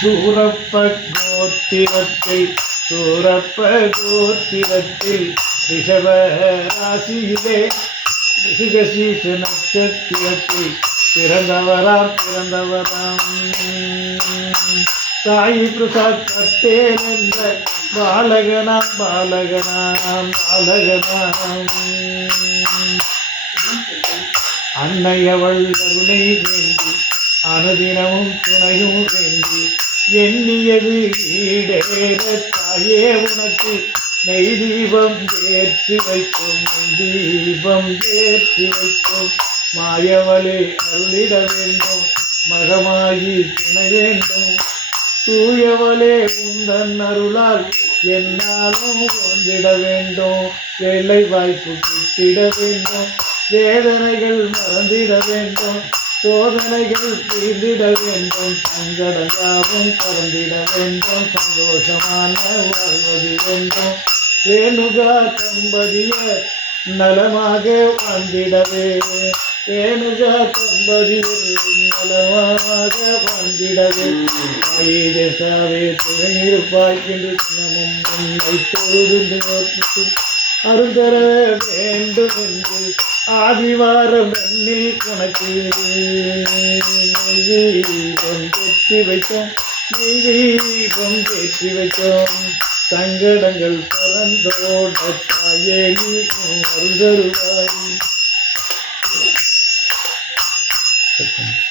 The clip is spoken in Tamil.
சூரப்ப கோத்திரத்தில் சூரப்ப கோத்திரத்தில் ரிஷப ராசியிலே ரிஷிகசீச நட்சத்திரத்தில் பிறந்தவராம் பிறந்தவராம். சாயி பிரசாத் பட்டேல் என்ற பாலகனாம் பாலகனாம் பாலகனாம். அன்னையவள் கருணை வேண்டி அனுதினமும் துணையும் வேண்டி எண்ணியது ஈடேற தாயே உனக்கு நெய் தீபம் ஏற்றி வைக்கும் நெய் தீபம் ஏற்றி வைக்கும். மாயவளே அருளிட வேண்டும் மகமாகி துணை வேண்டும். தூயவளே உந்தன் அருளால் என்னாலும் ஒன்றிட வேண்டும். வேலை வாய்ப்பு கிட்டிட வேண்டும். வேதனைகள் மறந்திட வேண்டும். சோதனைகள் தீர்ந்திட வேண்டும் சங்கடங்காவும் பறந்திட வேண்டும் சந்தோஷமான வாழ்வது வேண்டும். வேணுகா தம்பதிய நலமாக வாழ்ந்திடவே. வேணுகா தம்பதியில் நலமாக வாழ்ந்திடவே. தாயே தேசாவே துணையிருப்பாய் என்று தினமும் உன்னை தொழுது அருந்தர வேண்டும் என்று ஆதிவாரம் மண்ணில் உனக்கு நெய்தீபம் ஏற்றி வைத்தோம். நெய்தீபம் ஏற்றி வைத்தோம். சங்கடங்கள் பறந்தோட தாயே நீ அருந்தருவாய் Thank you.